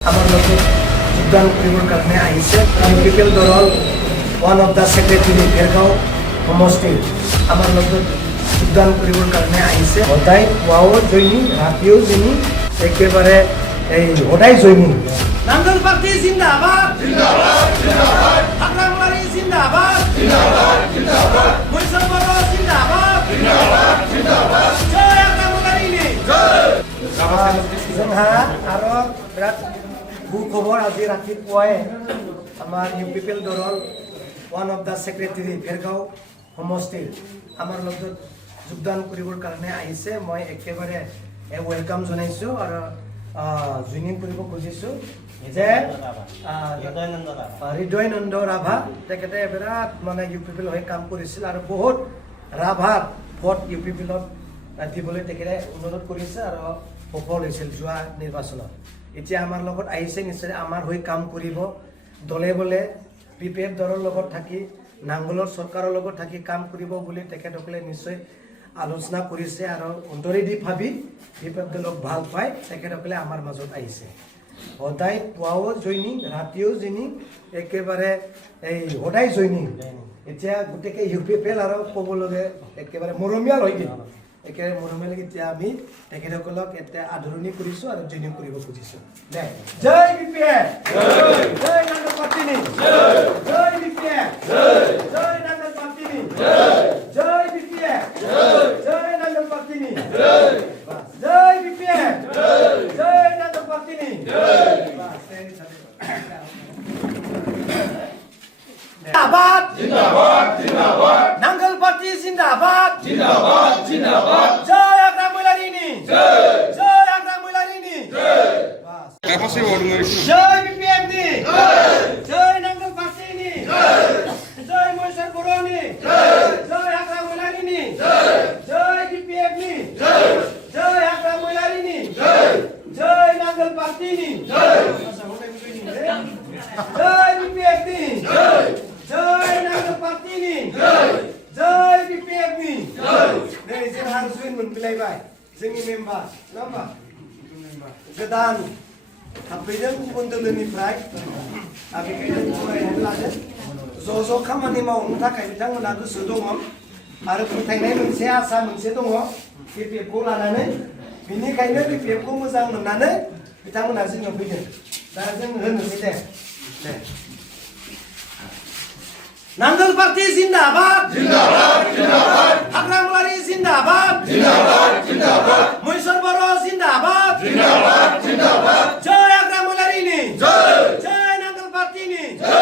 আমাৰ লগত যোগদান কৰিবৰ কাৰণে আহিছে পিপল দলৰ one of the secretary Bhergaon সমষ্টিৰ আমাৰ লগত যোগদান কৰিবৰ কাৰণে আহিছে সদায় পুৱাও জইনিং ৰাতিও জইনিং একেবাৰে এই সদায় জইনিং নাঙ্গল পার্টি জিন্দাবাদ জিন্দাবাদ জিন্দাবাদ হাকরামলারি জিন্দাবাদ জিন্দাবাদ জিন্দাবাদ মৈসম্বর জিন্দাবাদ জিন্দাবাদ জিন্দাবাদ জয় হাকরামলারি নি জয় जोंहा आरो बिराद खबर আজি रातिपुवाय आमार पिपल दरल one of the secretary Bhergaon সমষ্টিৰ আমাৰ লগত যোগদান কৰিবৰ কাৰণে আহিছে মই একেবাৰে ওয়েলকাম জনাইছোঁ আৰু জইনিং কৰিব খুজিছোঁ যে হৃদয়নন্দ ৰাভা তেখেতে বিৰাট মানে পিপল হৈ কাম কৰিছিল আৰু বহুত ৰাভাত ভোট পিপলত দিবলৈ তেখেতে অনুৰোধ কৰিছে আৰু সফল হৈছিল যোৱা নিৰ্বাচনত এতিয়া আমাৰ লগত আহিছে নিশ্চয় আমাৰ হৈ কাম কৰিব দলে বলে পিপিএফ দলৰ লগত থাকি নাঙ্গলৰ চৰকাৰৰ লগত থাকি কাম কৰিব বুলি তেখেতসকলে নিশ্চয় আলোচনা কৰিছে আৰু অন্তৰেদি ভাবি পিপিএফ দলক ভাল পাই তেখেতসকলে আমাৰ মাজত আহিছে সদায় পুৱাও জইনিং ৰাতিও জইনিং একেবাৰে এই সদায় জইনিং এতিয়া গোটেই ইউপিএফএল আৰু ক'বলগীয়া একেবাৰে মৰমীয়াল হৈ গ'ল একেবাৰে মৰমীয়াল এতিয়া আমি তেখেতসকলক এতিয়া আদৰণি কৰিছোঁ আৰু জইনিং কৰিব খুজিছোঁ দে জয় পিপিএফ জয় জয় নাঙ্গল পাৰ্টি নি জয় জয় পিপিএফ জয় জয় নাঙ্গল পাৰ্টি নি জয় জয় পিপিএফ জয় জয় নাঙ্গল পাৰ্টি নি জয় জয় পিপিএফ জয় জয় নাঙ্গল পাৰ্টি নি জয় जिंदाबाद जिंदाबाद जिंदाबाद नांगल पार्टी जिंदाबाद जिंदाबाद जिंदाबाद जय हाकरामलारिनि जय जय हाकरामलारिनि जय बस जय बीपीएफ नि जय जय नांगल पार्टी नि जय जय मोइसर बर'नि जय जय हाकरामलारिनि जय जय बीपीएफ नि जय जय हाकरामलारिनि जय जय नांगल पार्टी नि जय जय बीपीएफ नि जय जय नांगल पार्टी नि जय जय बीपीएफ नि जय नै जोंहा जुइन मोनबिलायबाय जोंनि मेम्बार नङा होमबा गोदान हाबफैदों गुबुन दोलोनिफ्राय बेखायनो फरायनानै लादों ज' खामानि मावनो थाखाय बिथांमोनहा गोसो दङ आरो फोथायनाय मोनसे आसा मोनसे दङ बीपीएफखौ लानानै बिनिखायनो बीपीएफखौ मोजां मोननानै बिथांमोनहा जोंनियाव फैदों दा जों होनोसै दे नांगल पार्टी जिंदाबाद जिंदाबाद जिंदाबाद हाकरामलारि जिंदाबाद जिंदाबाद जिंदाबाद मोइसर बर' जिंदाबाद जिंदाबाद जिंदाबाद जय हाकरामलारिनि जय जय नांगल पार्टी नि जय